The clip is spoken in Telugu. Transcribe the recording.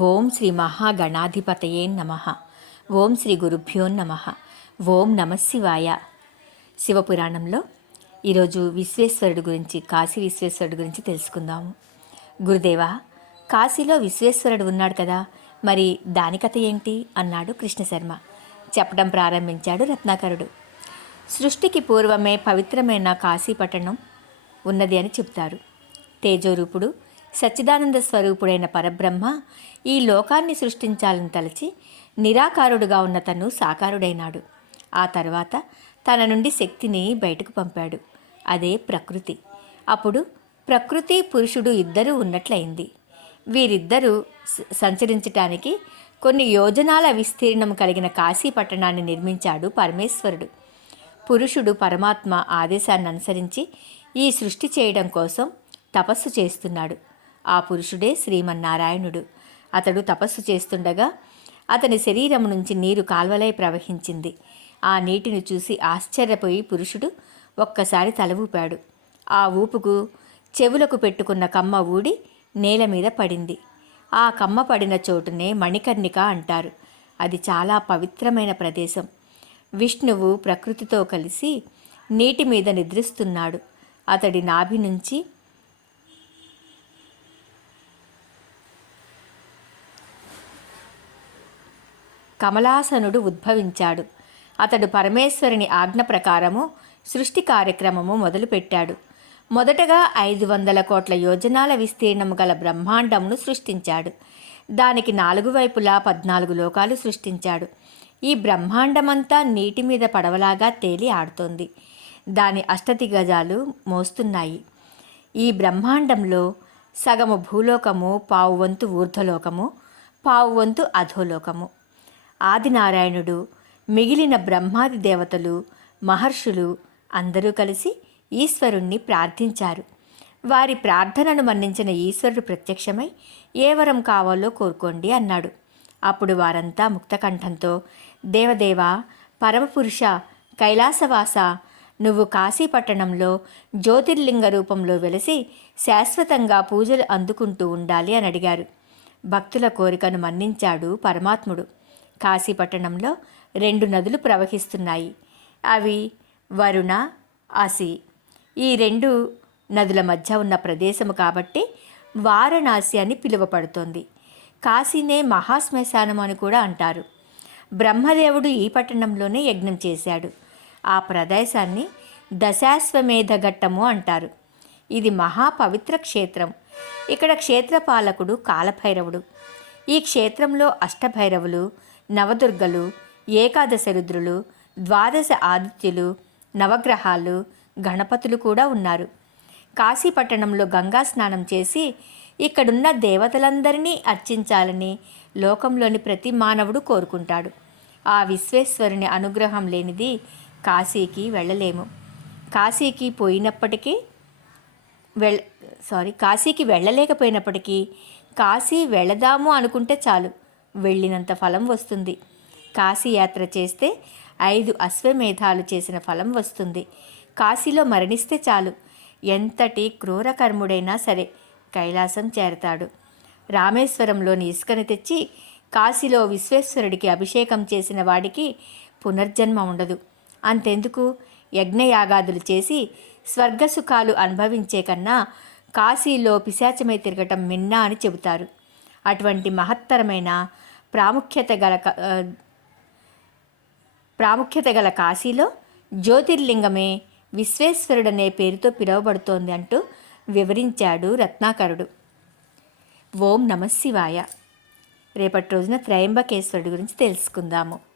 ఓం శ్రీ మహాగణాధిపతయే నమ. ఓం శ్రీ గురుభ్యో నమ. ఓం నమశివాయ శివపురాణంలో ఈరోజు విశ్వేశ్వరుడు గురించి కాశీ విశ్వేశ్వరుడు గురించి తెలుసుకుందాము. గురుదేవా కాశీలో విశ్వేశ్వరుడు ఉన్నాడు కదా మరి దాని కథ ఏంటి? అన్నాడు కృష్ణశర్మ. చెప్పడం ప్రారంభించాడు రత్నాకరుడు. సృష్టికి పూర్వమే పవిత్రమైన కాశీ పట్టణం ఉన్నది అని చెప్తారు. తేజోరూపుడు సచ్చిదానంద స్వరూపుడైన పరబ్రహ్మ ఈ లోకాన్ని సృష్టించాలని తలచి నిరాకారుడుగా ఉన్న తను సాకారుడైనాడు. ఆ తర్వాత తన నుండి శక్తిని బయటకు పంపాడు. అదే ప్రకృతి. అప్పుడు ప్రకృతి పురుషుడు ఇద్దరూ ఉన్నట్లయింది. వీరిద్దరూ సంచరించటానికి కొన్ని యోజనాల విస్తీర్ణం కలిగిన కాశీ పట్టణాన్ని నిర్మించాడు పరమేశ్వరుడు. పురుషుడు పరమాత్మ ఆదేశాన్ని అనుసరించి ఈ సృష్టి చేయడం కోసం తపస్సు చేస్తున్నాడు. ఆ పురుషుడే శ్రీమన్నారాయణుడు. అతడు తపస్సు చేస్తుండగా అతని శరీరం నుంచి నీరు కాల్వలై ప్రవహించింది. ఆ నీటిని చూసి ఆశ్చర్యపోయి పురుషుడు ఒక్కసారి తల ఊపాడు ఆ ఊపుకు చెవులకు పెట్టుకున్న కమ్మ ఊడి నేల మీద పడింది. ఆ కమ్మ పడిన చోటునే మణికర్ణిక అంటారు. అది చాలా పవిత్రమైన ప్రదేశం. విష్ణువు ప్రకృతితో కలిసి నీటి మీద నిద్రిస్తున్నాడు. అతడి నాభి నుంచి కమలాసనుడు ఉద్భవించాడు. అతడు పరమేశ్వరుని ఆజ్ఞ ప్రకారము సృష్టి కార్యక్రమము మొదలుపెట్టాడు. మొదటగా ఐదు వందల కోట్ల యోజనాల విస్తీర్ణము గల బ్రహ్మాండమును సృష్టించాడు. దానికి నాలుగు వైపులా పద్నాలుగు లోకాలు సృష్టించాడు. ఈ బ్రహ్మాండమంతా నీటి మీద పడవలాగా తేలి ఆడుతోంది. దాని అష్టదిగజాలు మోస్తున్నాయి. ఈ బ్రహ్మాండంలో సగము భూలోకము పావువంతు ఊర్ధ్వలోకము పావువంతు అధోలోకము. ఆదినారాయణుడు మిగిలిన బ్రహ్మాది దేవతలు మహర్షులు అందరూ కలిసి ఈశ్వరుణ్ణి ప్రార్థించారు. వారి ప్రార్థనను మన్నించిన ఈశ్వరుడు ప్రత్యక్షమై ఏ వరం కావాలో కోరుకోండి అన్నాడు. అప్పుడు వారంతా ముక్తకంఠంతో దేవదేవ పరమపురుష కైలాసవాస నువ్వు కాశీపట్టణంలో జ్యోతిర్లింగ రూపంలో వెలిసి శాశ్వతంగా పూజలు అందుకుంటూ ఉండాలి అని అడిగారు. భక్తుల కోరికను మన్నించాడు పరమాత్ముడు. కాశీపట్టణంలో రెండు నదులు ప్రవహిస్తున్నాయి. అవి వరుణ అసి. ఈ రెండు నదుల మధ్య ఉన్న ప్రదేశము కాబట్టి వారణాసి అని పిలువపడుతోంది కాశీనే మహాశ్మశానం అని కూడా అంటారు. బ్రహ్మదేవుడు ఈ పట్టణంలోనే యజ్ఞం చేశాడు. ఆ ప్రదేశాన్ని దశాశ్వమేధ ఘట్టము అంటారు. ఇది మహాపవిత్ర క్షేత్రం. ఇక్కడ క్షేత్రపాలకుడు కాలభైరవుడు. ఈ క్షేత్రంలో అష్టభైరవులు నవదుర్గలు ఏకాదశ రుద్రులు ద్వాదశ ఆదిత్యులు నవగ్రహాలు గణపతులు కూడా ఉన్నారు. కాశీపట్టణంలో గంగా స్నానం చేసి ఇక్కడున్న దేవతలందరినీ అర్చించాలని లోకంలోని ప్రతి మానవుడు కోరుకుంటాడు. ఆ విశ్వేశ్వరుని అనుగ్రహం లేనిది కాశీకి వెళ్ళలేము. కాశీకి పోయినప్పటికీ వెళ్ళ సారీ కాశీకి వెళ్ళలేకపోయినప్పటికీ కాశీ వెళదాము అనుకుంటే చాలు. వెళ్ళినంత ఫలం వస్తుంది. కాశీయాత్ర చేస్తే ఐదు అశ్వమేధాలు చేసిన ఫలం వస్తుంది. కాశీలో మరణిస్తే చాలు. ఎంతటి క్రూరకర్ముడైనా సరే కైలాసం చేరతాడు. రామేశ్వరంలోని ఇసుకను తెచ్చి కాశీలో విశ్వేశ్వరుడికి అభిషేకం చేసిన వాడికి పునర్జన్మ ఉండదు. అంతెందుకు? యజ్ఞయాగాదులు చేసి స్వర్గసుఖాలు అనుభవించే కన్నా కాశీలో పిశాచమై తిరగటం మిన్నా అని చెబుతారు. అటువంటి మహత్తరమైన ప్రాముఖ్యత గల ప్రాముఖ్యత గల కాశీలో జ్యోతిర్లింగమే విశ్వేశ్వరుడనే పేరుతో పిలువబడుతోంది అంటూ వివరించాడు రత్నాకరుడు. ఓం నమశివాయ రేపటి రోజున త్రయంబకేశ్వరుడు గురించి తెలుసుకుందాము.